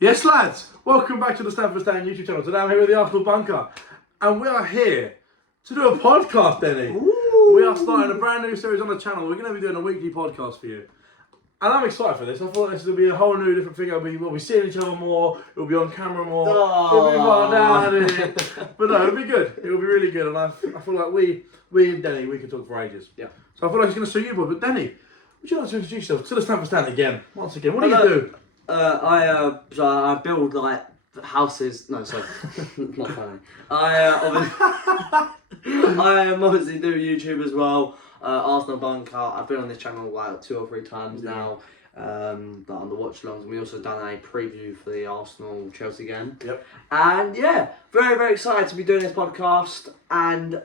Yes, lads, welcome back to the Stamford YouTube channel. Today I'm here with the Arsenal Bunker, and we are here to do a podcast, Denny. Ooh. We are starting a brand new series on the channel. We're going to be doing a weekly podcast for you. And I'm excited for this. I thought this would be a whole new different thing. We'll be seeing each other more, we'll be on camera more, it'll be fun down. But no, it'll be good. It'll be really good. And I feel like we and Denny, we could talk for ages. Yeah. So I feel like it's going to suit you, boy. But Denny, would you like to introduce yourself to the Stamford Stand again? Once again, what do you do? I build like houses. No, sorry, not funny. I obviously do YouTube as well. Arsenal Bunker. I've been on this channel like 2 or 3 times now. On the watch alongs, and we also done a preview for the Arsenal Chelsea game. Yep. And yeah, very very excited to be doing this podcast. And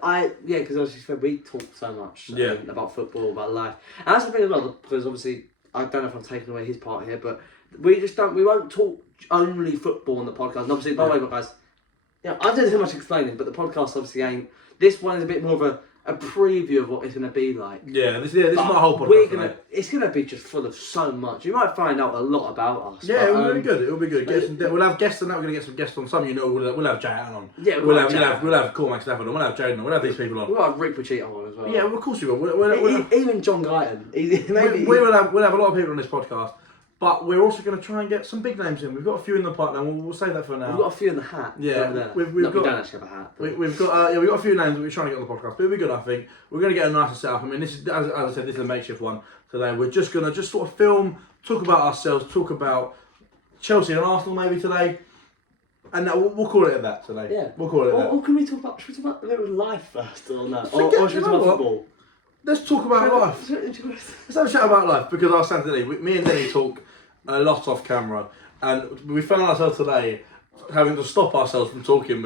because obviously we talk so much about football, about life, and that's the thing as well. Because obviously I don't know if I'm taking away his part here, but we won't talk only football on the podcast. And obviously, by the way, guys, I've done so much explaining, but the podcast obviously ain't. This one is a bit more of a preview of what it's going to be like. Yeah, this is not a whole podcast. It's going to be just full of so much. You might find out a lot about us. Yeah, it'll be good. It'll be good. We'll have guests on that. We're going to get some guests on. Some we'll have Jay Allen on. Yeah, we'll have Cormac Stafford on. We'll have Jaden on. We'll have these people on. We'll have Rick Pachita on as well. Yeah, of course we will. Even John Guyton. We'll have a lot of people on this podcast. But we're also going to try and get some big names in. We've got a few in the pipeline. We'll save that for now. We've got a few in the hat. Yeah, we don't actually have a hat. We've got a few names that we're trying to get on the podcast. But it'll be good, I think. We're going to get a nicer setup. I mean, this is, as I said, this is a makeshift one today. We're just going to sort of film, talk about ourselves, talk about Chelsea and Arsenal maybe today. And we'll call it at that today. Yeah. We'll call it at that. Or can we talk about, a little life first or no? Or should we talk about football? Let's talk about life. Let's have a chat about life, because our stand today, me and Denny talk a lot off camera, and we found ourselves today having to stop ourselves from talking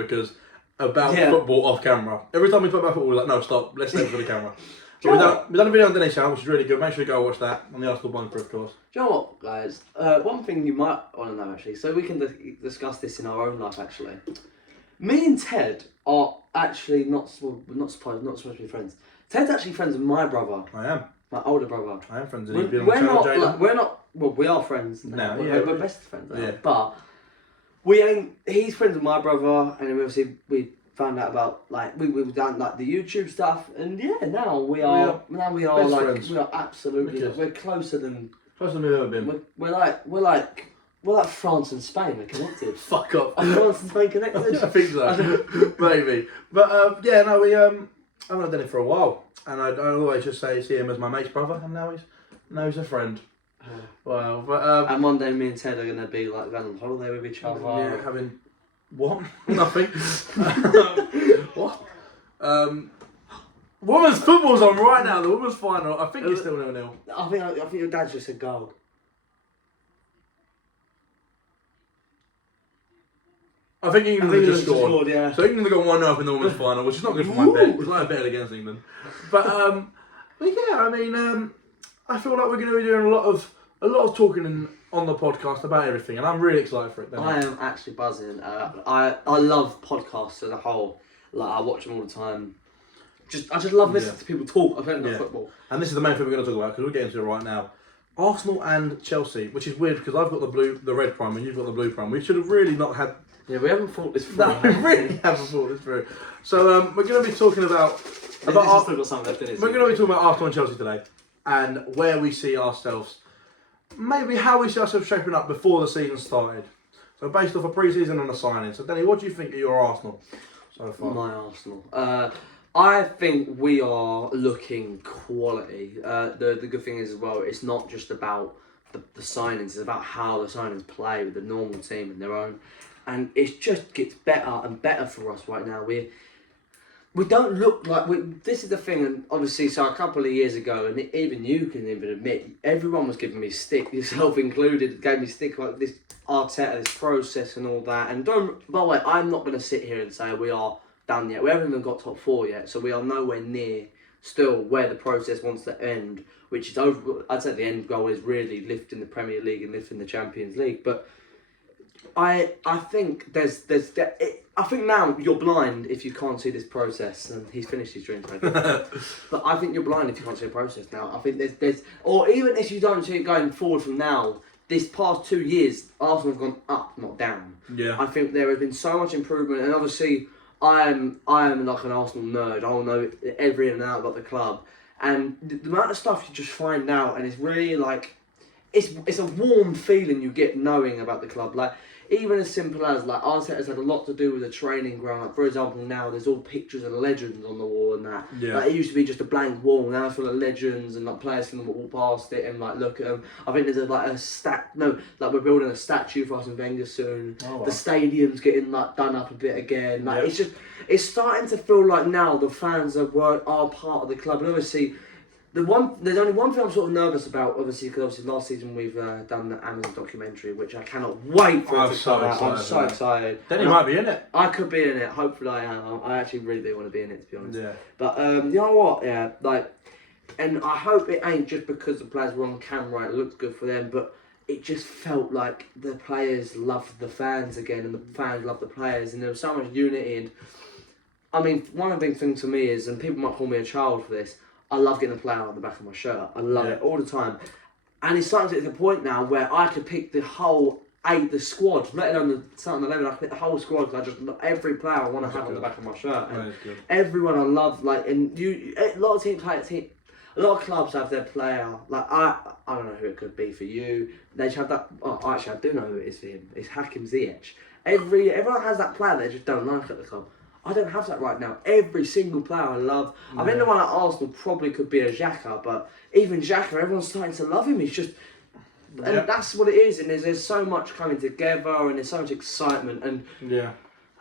about football off camera. Every time we talk about football, we're like, no, stop, let's stay for the camera. So we've done a video on Denny's channel, which is really good. Make sure you go watch that on the Arsenal Bunker, of course. Do you know what, guys? One thing you might want to know, actually, so we can discuss this in our own life, actually. Me and Ted are actually not supposed to be friends. Ted's actually friends with my brother. I am. My older brother. I am friends with him. We're not. Well, we are friends now. We're best friends. Yeah. But we ain't. He's friends with my brother, and obviously we found out about we've done like the YouTube stuff, and now we are like friends. We are absolutely we're closer than we've ever been. We're like France and Spain. We're connected. Fuck up. Are France and Spain connected? I think so. Maybe. But we I haven't done it for a while, and I always just see him as my mate's brother, and now he's a friend. Well, but and one day me and Ted are gonna be like going on holiday with each other. Yeah, having what? Nothing. What? Women's football's on right now. The women's final. I think it's still 0-0. I think your dad just said goal. I think England have just scored. Yeah. So England have got 1-0 up in the women's final, which is not good for my bet. Because I bet against England. But yeah, I mean, I feel like we're going to be doing a lot of talking on the podcast about everything, and I'm really excited for it. I am actually buzzing. I love podcasts as a whole. Like, I watch them all the time. I just love listening to people talk about football. And this is the main thing we're going to talk about, because we'll get into it right now. Arsenal and Chelsea, which is weird because I've got the red prime and you've got the blue prime. We should have really not had. Yeah, we haven't thought this through. No, we really haven't thought this through. So we're going to be talking about. We're going to be talking about Arsenal and Chelsea today, and where we see ourselves, maybe how we see ourselves shaping up before the season started. So based off a pre-season and a signing. So Danny, what do you think of your Arsenal so far? My Arsenal. I think we are looking quality. The good thing is as well, it's not just about the signings, it's about how the signings play with the normal team and their own. And it just gets better and better for us right now. We don't look like this is the thing, and obviously, so a couple of years ago, and even you can even admit, everyone was giving me stick, yourself included, gave me stick like this Arteta, this process and all that. And by the way, I'm not going to sit here and say we are done yet. We haven't even got top 4 yet, so we are nowhere near still where the process wants to end, which is over. I'd say the end goal is really lifting the Premier League and lifting the Champions League, but. I think I think now you're blind if you can't see this process, and he's finished his drink. But I think you're blind if you can't see the process now. I think there's or even if you don't see it going forward from now, this past 2 years, Arsenal have gone up, not down. Yeah. I think there has been so much improvement, and obviously, I am like an Arsenal nerd. I'll know every in and out about the club, and the amount of stuff you just find out, and it's really like, it's a warm feeling you get knowing about the club. Like, even as simple as, like, Arteta's had a lot to do with the training ground. Like, for example, now there's all pictures of legends on the wall and that. Yeah. Like, it used to be just a blank wall, now it's full of legends, and like players can walk past it and like look at them. I think there's we're building a statue for Arsene Wenger soon. Oh, wow. The stadium's getting like done up a bit again. Like, it's starting to feel like now the fans are part of the club, and obviously. There's only one thing I'm sort of nervous about, obviously, because last season we've done the Amazon documentary, which I cannot wait for it to come out. I'm so excited. Then he might be in it. I could be in it. Hopefully I am. I actually really do want to be in it, to be honest. Yeah. But you know what? Yeah, like, and I hope it ain't just because the players were on camera. It looked good for them, but it just felt like the players loved the fans again, and the fans loved the players, and there was so much unity. And I mean, one of the big things for me is, and people might call me a child for this, I love getting a player on the back of my shirt. I love it all the time. And it's starting to get to the point now where I could pick the whole the squad, let alone the starting 11. I could pick the whole squad because I just every player I want to have on the back of my shirt. And everyone I love, like, and a lot of teams a lot of clubs have their player. Like, I don't know who it could be for you. They just have that. Oh, actually, I do know who it is for him. It's Hakim Ziyech. Everyone has that player they just don't like at the club. I don't have that right now. Every single player I love. Yeah. I think the one at Arsenal probably could be a Xhaka, but even Xhaka, everyone's starting to love him. He's just, and that's what it is. And there's so much coming together, and there's so much excitement. And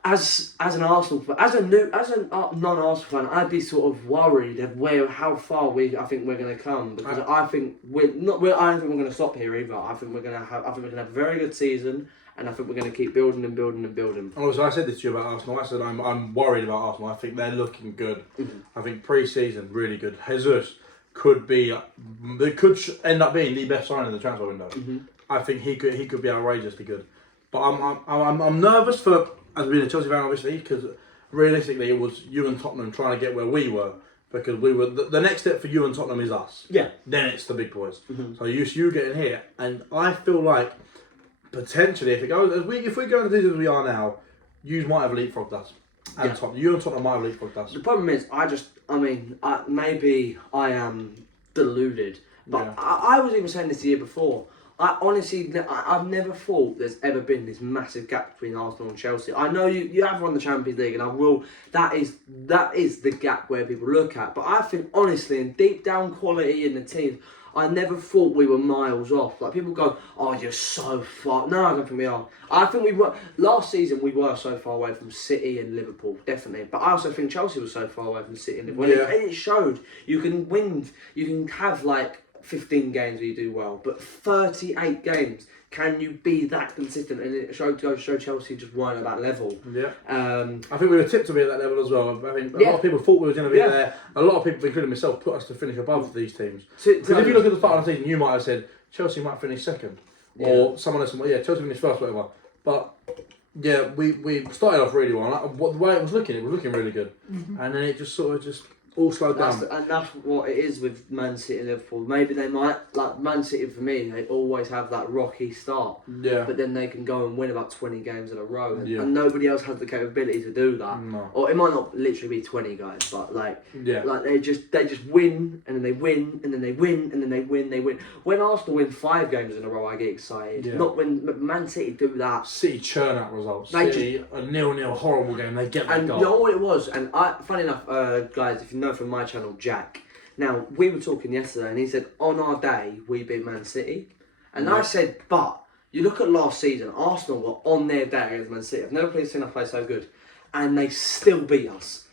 as an Arsenal fan, as a non-Arsenal fan, I'd be sort of worried of how far I think we're going to come, because I think I don't think we're going to stop here either. I think we're going to have a very good season. And I think we're going to keep building and building and building. Also, I said this to you about Arsenal. I said I'm worried about Arsenal. I think they're looking good. Mm-hmm. I think pre-season really good. Jesus could end up being the best signing in the transfer window. Mm-hmm. I think he could be outrageously good. But I'm nervous for, as being a Chelsea fan, obviously, because realistically it was you and Tottenham trying to get where we were, because we were the next step for you and Tottenham is us. Yeah. Then it's the big boys. Mm-hmm. So you getting here, and I feel like. Potentially, if we go into this as we are now, you might have leapfrogged us. And you and Tottenham might have leapfrogged us. The problem is, maybe I am deluded, but I was even saying this the year before. I honestly, I've never thought there's ever been this massive gap between Arsenal and Chelsea. I know you have won the Champions League, and that is the gap where people look at. But I think, honestly, in deep down quality in the team, I never thought we were miles off. Like, people go, oh, you're so far. No, I don't think we are. I think we were, last season we were so far away from City and Liverpool, definitely. But I also think Chelsea was so far away from City and Liverpool. Yeah. And it showed. You can win, you can have like 15 games where you do well, but 38 games, can you be that consistent? And it showed Chelsea just weren't at that level. Yeah. I think we were tipped to be at that level as well. I think a lot of people thought we were going to be there. A lot of people, including myself, put us to finish above these teams. Because if you look at the start of the season, you might have said Chelsea might finish second, or someone else. Chelsea finished first, whatever. But we started off really well. The way it was looking really good, and then it just sort of all slowed down. And that's what it is with Man City and Liverpool. Maybe they might, like Man City for me, they always have that rocky start. Yeah. But then they can go and win about 20 games in a row. And nobody else has the capability to do that. No. Or it might not literally be 20 guys, but like they just win, and then they win, and then they win, and then they win. When Arsenal win 5 games in a row, I get excited. Yeah. Not when Man City do that. City churn out results. City, a 0-0 horrible game, they get that goal. You know what it was? And funny enough, guys, if you know from my channel, Jack. Now, we were talking yesterday and he said, on our day, we beat Man City. And I said, but you look at last season, Arsenal were on their day against Man City. I've never seen us play so good. And they still beat us.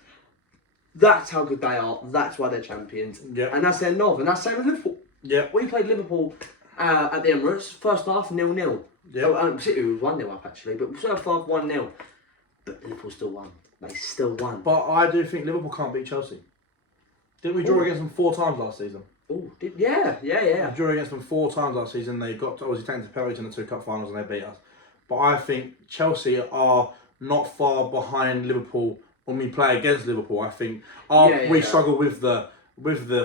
That's how good they are. That's why they're champions. Yeah. And that's their knob. And that's the same with Liverpool. Yeah. We played Liverpool at the Emirates, first half 0-0. Yeah. City was 1-0 up actually, but first half 1-0. But Liverpool still won. They still won. But I do think Liverpool can't beat Chelsea. Didn't we draw against them 4 times last season? Oh, yeah. We drew against them 4 times last season. They got obviously taken to penalties in the 2 cup finals and they beat us. But I think Chelsea are not far behind Liverpool when we play against Liverpool. I think we struggle with the with the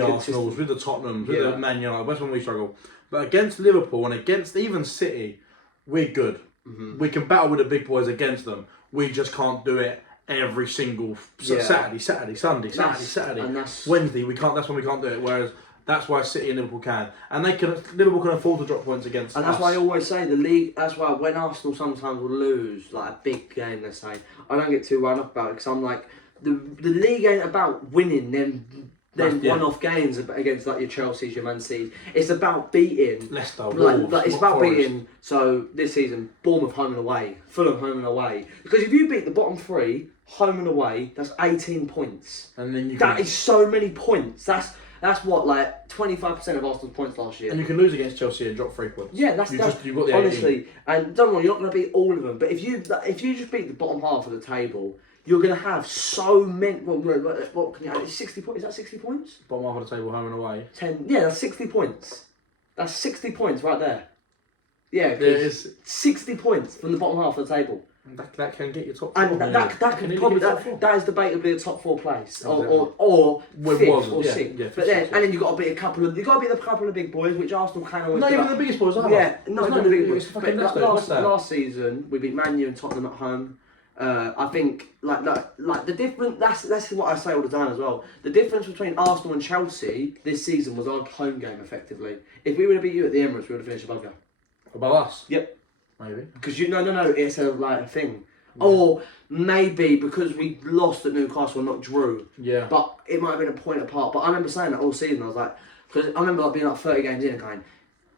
Arsenals, with the Tottenhams, with the Man United. That's when we struggle. But against Liverpool and against even City, we're good. Mm-hmm. We can battle with the big boys against them. We just can't do it every single Saturday, Sunday, Wednesday. We can't. That's when we can't do it. Whereas that's why City and Liverpool can, and Liverpool can afford to drop points against us. And that's why I always say the league. That's why when Arsenal sometimes will lose like a big game, let's say, I don't get too wound up about it because I'm like the league ain't about winning them one-off games against like your Chelsea's, your Man City's. It's about beating Leicester, Wolves, it's about Forest. beating. So this season, Bournemouth home and away, Fulham home and away. Because if you beat the bottom three home and away, that's 18 points. And then that is so many points. That's what, like 25% of Arsenal's points last year. And you can lose against Chelsea and drop 3 points. Yeah, you've got the 18. Honestly, and don't worry, you're not going to beat all of them. But if you just beat the bottom half of the table, you're going to have so many. What can you add? 60 points? Is that 60 points? Bottom half of the table, home and away. 10. Yeah, that's 60 points. That's 60 points right there. Yeah, there is 60 points from the bottom half of the table. That can get you top 4. And that can probably that is debatably a top 4 place, exactly. or fifth or sixth. Yeah, but then and then you got to beat a couple of the big boys, which Arsenal can always. Not even the biggest boys, are they? Yeah, not even the biggest boys. But last season we beat Man U and Tottenham at home. I think like the difference. That's what I say all the time as well. The difference between Arsenal and Chelsea this season was our home game. Effectively, if we would have beat you at the Emirates, we would have finished above you. Above us? Yep. Maybe. Because no, it's a thing. Yeah. Or maybe because we lost at Newcastle, not drew. Yeah. But it might have been a point apart. But I remember saying that all season. I was like, because I remember being like 30 games in and going,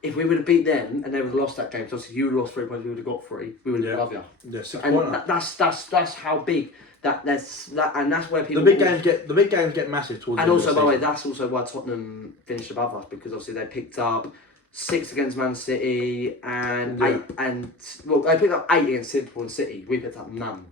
if we would have beat them and they would have lost that game, so obviously you would have lost 3 points, we would have got 3. We would have been above you. Yeah, 6 and that's how big that's where people. The big games get massive towards. And also, by the way, that's also why Tottenham finished above us because obviously they picked up 6 against Man City and 8 they picked up 8 against Liverpool and City. We picked up none.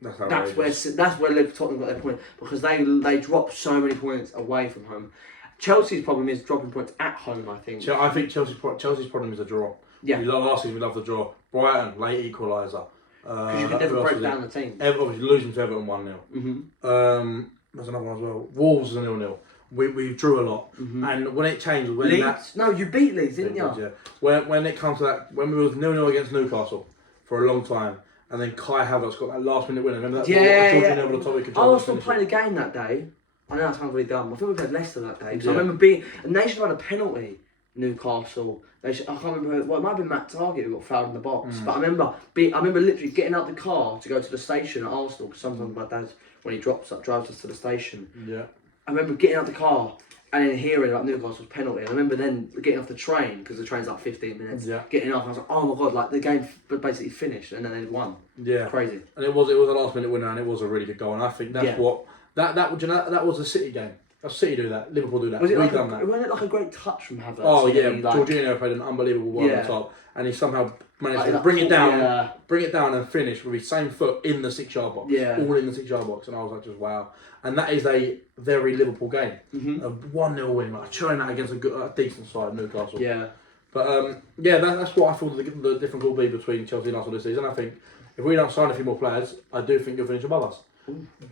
That's where Tottenham got their point because they dropped so many points away from home. Chelsea's problem is dropping points at home. I think Chelsea's problem is a draw. Yeah. Last season we loved the draw. Brighton late equaliser. Because you can never break down the team. Obviously losing to Everton 1-0. There's another one as well. Wolves is a 0-0. We drew a lot, and when it changed, Leeds? No, you beat Leeds, didn't you? Yeah. When it comes to that, when we were 0-0 against Newcastle for a long time, and then Kai Havertz got that last minute winner. Remember that? I was still playing a game that day. I know that sounds really dumb. I think we played Leicester that day. So I remember and they should have had a penalty. Newcastle. I can't remember. Well, it might have been Matt Target who got fouled in the box. But I remember literally getting out the car to go to the station at Arsenal because sometimes my dad, when he drives us to the station. Yeah. I remember getting out the car and then hearing like Newcastle's penalty. And I remember then getting off the train because the train's like 15 minutes. Yeah. Getting off, I was like, oh my god, like the game basically finished and then they won. Yeah. Crazy. And it was a last minute winner and it was a really good goal. And I think that's what that was a City game. City do that. Liverpool do that. Wasn't it like a great touch from Havertz? Oh yeah, Jorginho played an unbelievable one on top, and he somehow managed to bring it down and finish with his same foot in the 6-yard box. Yeah, all in the 6-yard box, and I was like, just wow. And that is a very Liverpool game. A 1-0 win, like showing that against a decent side, Newcastle. Yeah, but that's what I thought the difference will be between Chelsea and Arsenal this season. I think if we don't sign a few more players, I do think you'll finish above us.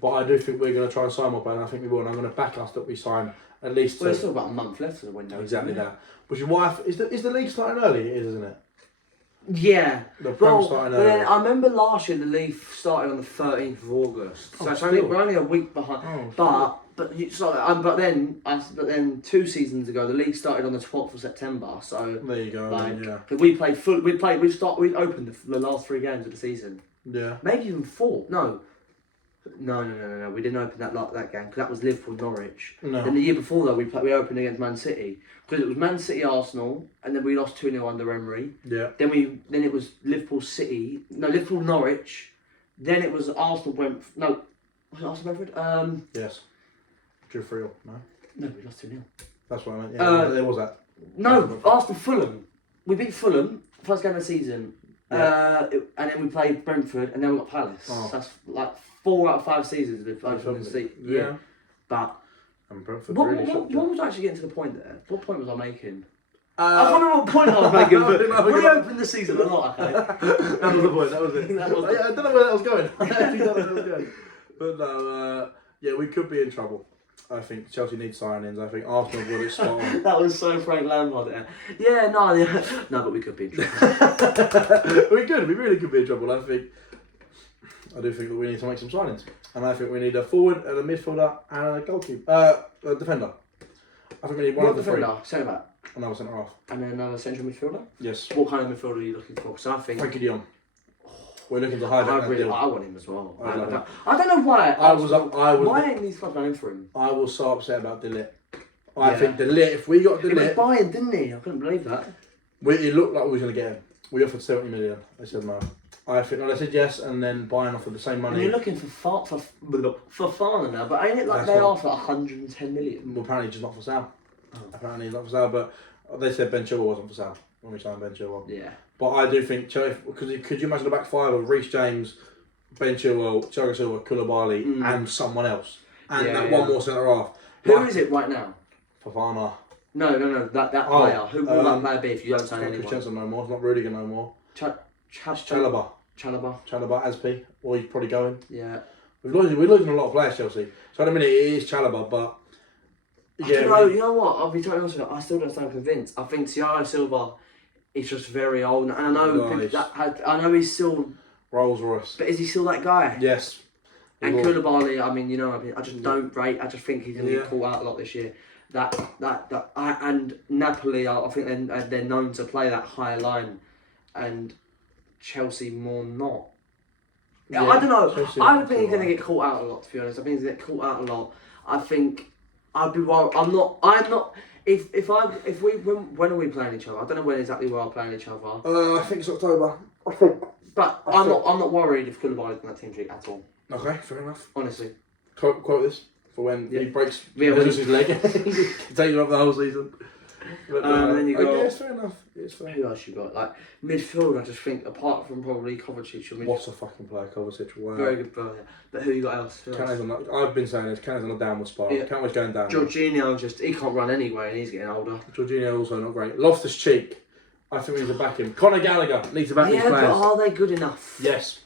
But I do think we're going to try and sign more players, and I think we will. And I'm going to back us that we sign at least. Well, there's still about a month left of the window. Exactly that. Which is why is the league starting early? It is, isn't it? Yeah. The Prem starting early. I remember last year the league started on the 13th of August, so we're only a week behind. But then 2 seasons ago the league started on the 12th of September. So there you go. We opened the last 3 games of the season. Yeah. Maybe even 4. No. We didn't open that game because that was Liverpool Norwich. No. Then the year before that we opened against Man City because it was Man City Arsenal and then we lost 2-0 under Emery. Yeah. Then it was Liverpool Norwich. Then it was Arsenal Brentford. No, was it Arsenal Brentford? Yes. Drew 3-0. No, we lost 2-0. That's what I meant. Yeah, there was that. No, Arsenal Fulham. We beat Fulham first game of the season. Yeah. And then we played Brentford and then we got Palace. Oh. So that's like 4 out of 5 seasons we've opened the seat. Yeah. But Brentford what was actually getting to the point there? What point was I making? I can't remember what point I was making, but we opened the season a lot, okay? That was the point, that was it. I don't know where that was going. But no, we could be in trouble. I think Chelsea need signings. I think Arsenal got it spot on. That was so Frank Lampard there. Yeah, no, but we could be in trouble. We really could be in trouble. I do think that we need to make some signings. And I think we need a forward and a midfielder and a goalkeeper. A defender. I think we need one of the three. Centre back. Another centre half. And then another central midfielder? Yes. What kind of midfielder are you looking for? Because I think... Frankie de Jong. We're looking to hijack that deal. I want him as well. I don't know why. Why ain't these clubs going for him? I was so upset about De Ligt. I think De Ligt, if we got De Ligt... He was buying, didn't he? I couldn't believe that. It looked like we were going to get him. We offered 70 million. They said no. I think they said yes, and then Bayern offered the same money. And you're looking for Fofana now, but ain't it like they asked for 110 million? Well, apparently just not for sale. Apparently he's not for sale, but they said Ben Chilwell wasn't for sale when we signed Ben Chilwell. Yeah. But I do think, could you imagine the back five of Reece James, Ben Chilwell, Thiago Silva, Koulibaly, and someone else, and one more centre half? Who is it right now? Fofana. No, that player. Who will that player be if you don't sign anyone? Christensen no more. It's not Rudiger no more. Chalobah, Aspi, or he's probably going. Yeah. We're losing a lot of players, Chelsea. So at the minute it is Chalobah, but you know what? I'll be totally honest with you. I still don't sound convinced. I think Thiago Silva is just very old, and I know he's still Rolls Royce. But is he still that guy? Yes. And Koulibaly, I just don't rate. I just think he's going to get caught out a lot this year. And Napoli, I think they're known to play that high line, and Chelsea more not. Yeah, I don't know. I don't think he's going to get caught out a lot. To be honest, I think he's going to get caught out a lot. I think I'd be worried. I'm not. When are we playing each other? I don't know when exactly we are playing each other. I think it's October. But I'm not worried if Koulibaly's in that team sheet at all. Okay, fair enough. Honestly. Quote this for when he breaks his leg. He takes it off the whole season. But, then you got. Yeah, it's fair enough. It's fair. Who else you got? Like midfield, I just think apart from probably Kovacic. What a fucking player, Kovacic. Wow. Very good player. But who you got else? I've been saying this. Canada's on a downward spiral. Yeah. Canada's going down. Jorginho he can't run anyway, and he's getting older. Jorginho also not great. Loftus-Cheek. I think we need to back him. Conor Gallagher needs to back these players. Yeah, but are they good enough? Yes.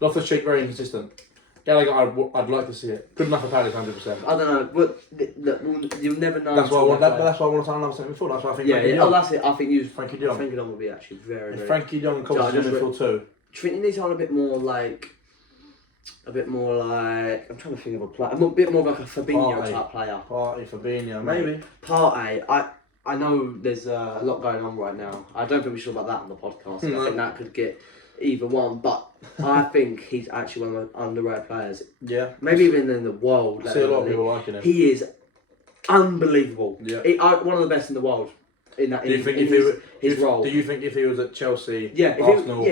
Loftus-Cheek very inconsistent. Gallagher, I'd like to see it. Good enough for Palace, 100%. I don't know, but you'll never know. That's why I want to sign another centre midfield. That's why I think. Oh, that's it. I think Frankie de Jong. Frankie de Jong will be actually very. If Frankie de Jong and Kovacic in midfield too. Do you think you need to sign a bit more like? I'm trying to think of a player. A bit more like a Fabinho type player. Fabinho, maybe. Partey. I know there's a lot going on right now. I don't think we should talk about that on the podcast. I think that could get either one, but I think he's actually one of the underrated players. Yeah. Maybe even in the world. I see a lot of people liking him. He is unbelievable. Yeah. One of the best in the world in that. Do you think his role? Do you think if he was at Chelsea, Arsenal,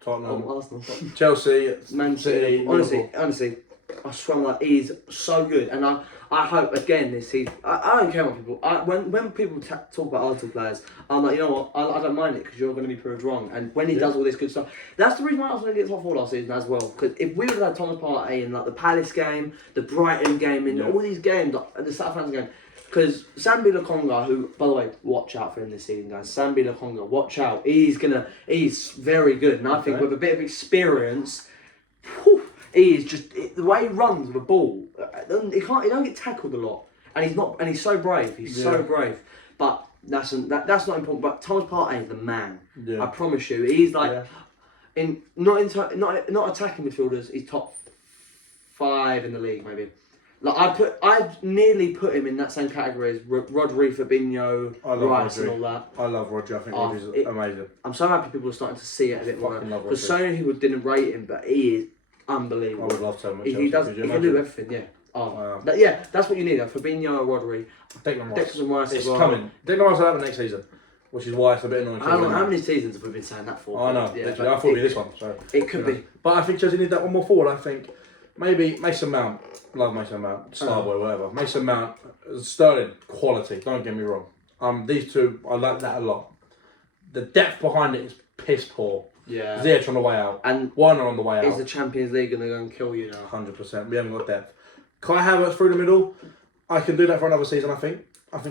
Tottenham, Arsenal, Chelsea, Man City, honestly, I swear like he's so good, and I hope again this season. I don't care what people. When people talk about Arsenal players, I'm like, you know what? I don't mind it because you're going to be proved wrong. And when he does all this good stuff, that's the reason why Arsenal gets top four last season as well. Because if we would have had Thomas Partey in like the Palace game, the Brighton game, in all these games, like, the Southampton game. Because Sambi Lokonga, who, by the way, watch out for him this season, guys. Sambi Lokonga, watch out. He's very good. And I think with a bit of experience, he is just, the way he runs with the ball, he don't get tackled a lot. And he's so brave. He's so brave. But that's not important. But Thomas Partey is the man. Yeah. I promise you. He's like, not attacking midfielders, he's top 5 in the league, maybe. Like I'd nearly put him in that same category as Rodri, Fabinho, Rice, and all that. I love Rodri. I think Rodri's amazing. I'm so happy people are starting to see it a bit more. Because so many people didn't rate him, but he is unbelievable. I would love to have him. He can do everything. That's what you need. Fabinho or Rodri. Declan Rice. It's coming. Declan Rice will happen next season, which is why it's a bit annoying. How many seasons have we been saying that for? I know. I thought it'd be this one. So it could be. But I think Chelsea need that one more forward. I think maybe Mason Mount. Love Mason Mount, Starboy, whatever. Mason Mount, Sterling, quality. Don't get me wrong. These two, I like that a lot. The depth behind it is piss poor. Yeah. Ziyech on the way out, and Werner on the way out. Is the Champions League going to go and kill you now? 100%. We haven't got depth. Kai Havertz through the middle. I can do that for another season. I think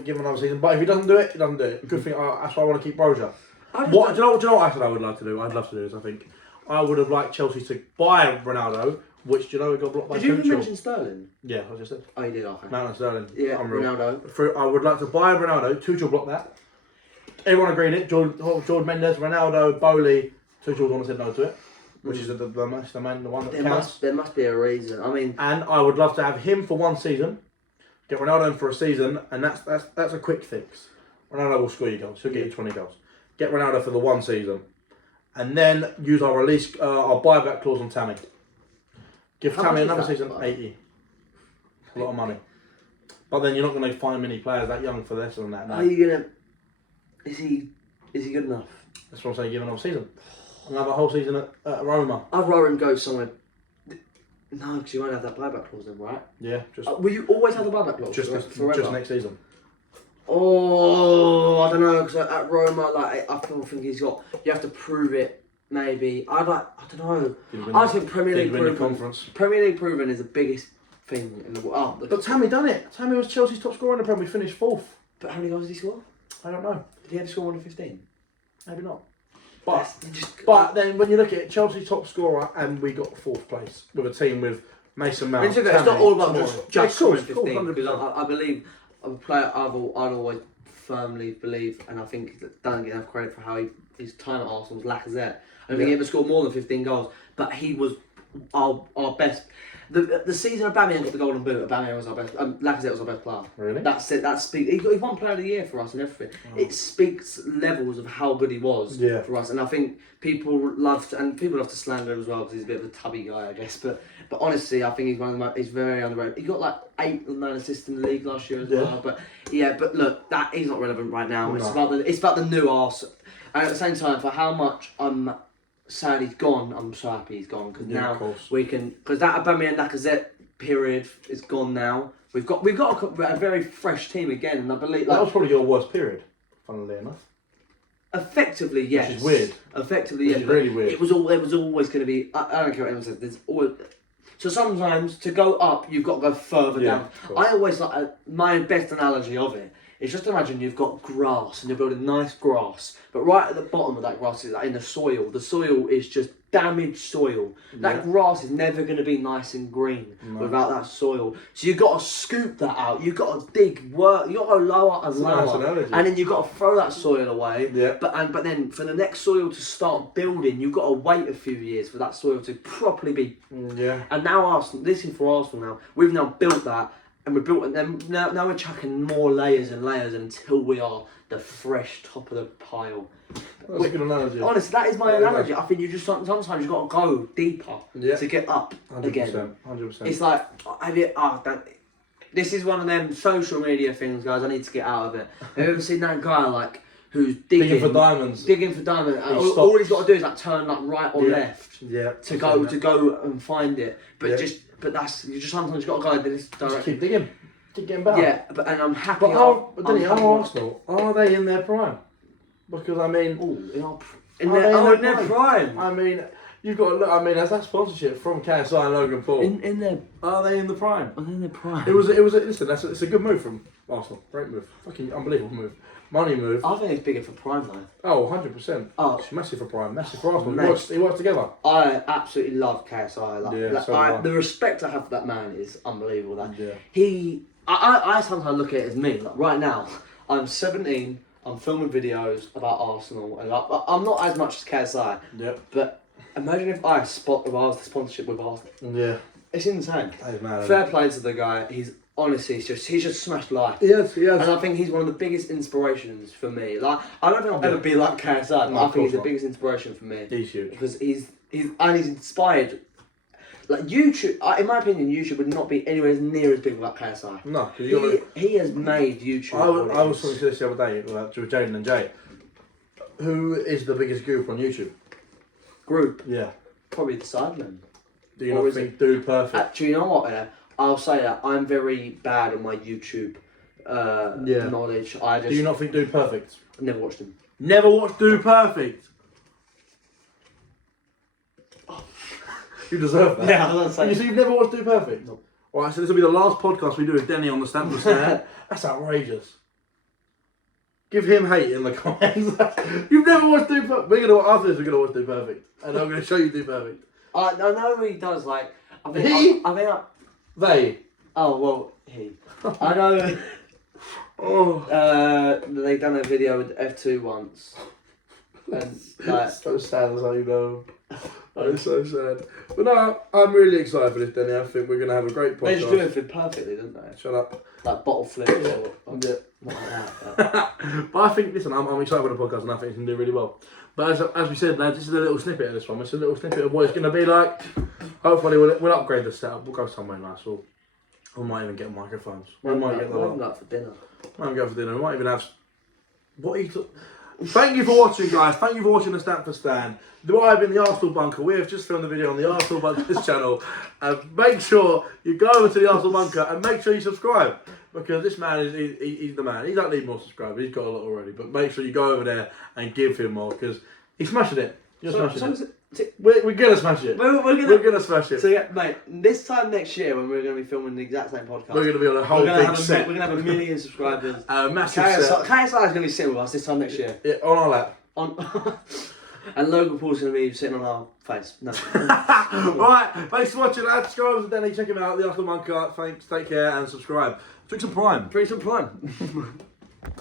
give him another season. But if he doesn't do it, he doesn't do it. Good thing. That's why I want to keep Broja. Do you know what I said I would like to do? I'd love to do this. I think I would have liked Chelsea to buy Ronaldo which do you know got blocked by Did you even Central. mention Sterling? Yeah, I just said. Oh, you did, okay. Mount and Sterling. Yeah, Unreal. Ronaldo. I would like to buy Ronaldo. Tuchel blocked that. Everyone agreed it. George Mendes, Ronaldo, Bowley. Tuchel's one that said no to it, which is the one that counts. There must be a reason. I mean, and I would love to have him for 1 season. Get Ronaldo in for a season, and that's a quick fix. Ronaldo will score you goals. He'll get you 20 goals. Get Ronaldo for the 1 season, and then use our our buyback clause on Tammy. Give How Tammy much is another that, season, by? 80. A lot of money. But then you're not going to find many players that young for less than that. No. are you gonna? Is he good enough? That's what I'm saying. Give him another season. Another whole season at Roma. I'd rather him go somewhere. No, because you won't have that buyback clause then, right? Yeah, just Will you always have the buyback clause? Forever? just next season. Oh, I don't know, because at Roma, like, I still think he's got. You have to prove it. Maybe I don't know. I think Premier League proven. Premier League proven is the biggest thing in the world. But Tammy done it. Tammy was Chelsea's top scorer in the Premier. We finished 4th. But how many goals did he score? I don't know. Did he ever score more than 15? Maybe not. But then when you look at it, Chelsea top scorer and we got 4th place with a team with Mason Mount. It's not all about just cool, 15 because I believe a player I'd always firmly believe, and I think that doesn't get enough credit for how his time at Arsenal was Lacazette. I don't think he ever scored more than 15 goals, but he was our best. The season Aubameyang got the Golden Boot, Aubameyang was our best. Lacazette was our best player. Really? That's it. That speaks. He won Player of the Year for us and everything. Oh. It speaks levels of how good he was for us, and I think people love to slander him as well because he's a bit of a tubby guy, I guess. But honestly, I think he's one of the most. He's very underrated. He got like 8 or 9 assists in the league last year as well. But but look, that is not relevant right now. No. It's about the new Arsenal. And at the same time, for how much I'm sad he's gone, I'm so happy he's gone because now we can, because that Aubameyang Lacazette period is gone now. We've got a very fresh team again, and I believe that was probably your worst period, funnily enough. Effectively, yes. Which is weird. Effectively, yes. Which is really weird. It was always going to be. I don't care what anyone says. There's always. So sometimes to go up, you've got to go further down. I always like my best analogy of it. It's just imagine you've got grass and you're building nice grass, but right at the bottom of that grass is like in the soil. The soil is just damaged soil. That grass is never going to be nice and green without that soil. So you've got to scoop that out. You've got to dig, work. You've got to lower and lower, and then you've got to throw that soil away. Yeah. But then for the next soil to start building, you've got to wait a few years for that soil to properly be. Yeah. And now Arsenal, this is for Arsenal now. We've now built that. And we built it. Then now we're chucking more layers and layers until we are the fresh top of the pile. That's a good analogy. Honestly, that is my analogy. I think you just sometimes you got to go deeper to get up 100%, again. 100%. It's like this is one of them social media things, guys. I need to get out of it. Have you ever seen that guy like who's digging for diamonds? Digging for diamonds. All he's got to do is like turn like right or left. To go and find it, but just. But you just sometimes got to go in this direction. Just keep digging. Keep getting better. Yeah, and I'm happy. But Arsenal, are they in their prime? Because I mean, in their prime. I mean, you've got to look. I mean, as that sponsorship from KSI and Logan Paul. In their. Are they in the prime? Are they in their prime? It was. Listen, it's a good move from Arsenal. Great move. Fucking unbelievable move. Money move. I think it's bigger for Prime though. Oh, 100%. Oh, it's massive for Prime, massive for Arsenal. They work together. I absolutely love KSI. The respect I have for that man is unbelievable. I sometimes look at it as me. Like right now, I'm 17. I'm filming videos about Arsenal, and I'm not as much as KSI. Yeah. But imagine if I was the sponsorship with Arsenal. Yeah. It's insane. That is mad. Fair play to the guy. Honestly, he's just smashed life. He has. And I think he's one of the biggest inspirations for me. Like, I don't think I'll ever be like KSI, but I think he's the biggest inspiration for me. He's huge. Because he's inspired. Like, YouTube, in my opinion, YouTube would not be anywhere near as big without KSI. No. He has made YouTube. I was talking to this the other day with Jaden and Jay. Who is the biggest group on YouTube? Group? Yeah. Probably the Sidemen. Do you not think Dude Perfect? Actually, you know what? I'll say that I'm very bad on my YouTube knowledge. Do you not think Dude Perfect? I've never watched him. Never watched Dude Perfect? Oh. You deserve that. Yeah, I was going to say. So you've never watched Dude Perfect? No. Alright, so this will be the last podcast we do with Denny on the Stamford stand. That's outrageous. Give him hate in the comments. You've never watched Dude Perfect. After this, we're going to watch Dude Perfect. And I'm going to show you Dude Perfect. I know he does, like... I think He? I think They. oh well, he. I know. They done a video with F2 once, and like It's so sad as how you know. It's so sad. But no, I'm really excited for this, Denny. I think we're gonna have a great podcast. they just do everything perfectly, don't they? Shut up. Like bottle flips or Yeah. not like that. But I think, listen, I'm excited for the podcast and I think it's going to do really well. But as we said, lads, this is a little snippet of this one. It's a little snippet of what it's going to be like. Hopefully we'll upgrade the setup. We'll go somewhere nice. We might even get microphones. We might get We'll have that for dinner. We might go for dinner. We might even have... What are you... Thank you for watching, guys. Thank you for watching the Stamford Stand. I've been the Arsenal Bunker. We have just filmed a video on the Arsenal Bunker's channel. Make sure you go over to the Arsenal Bunker and make sure you subscribe. Because this man he's the man. He don't need more subscribers. He's got a lot already. But make sure you go over there and give him more because he's smashing it. You're smashing it. We're gonna smash it. We're gonna smash it. So yeah, mate, this time next year when we're gonna be filming the exact same podcast, we're gonna be on a whole big set. We're gonna have 1 million subscribers. Massive set. KSI's gonna be sitting with us this time next year. Yeah, on our lap. And Logan Paul's gonna be sitting on our face. No. Right, thanks for watching, lads. Go over to Denny, check him out, the Arsenal Bunker. Thanks, take care, and subscribe. Drink some Prime. Drink some Prime.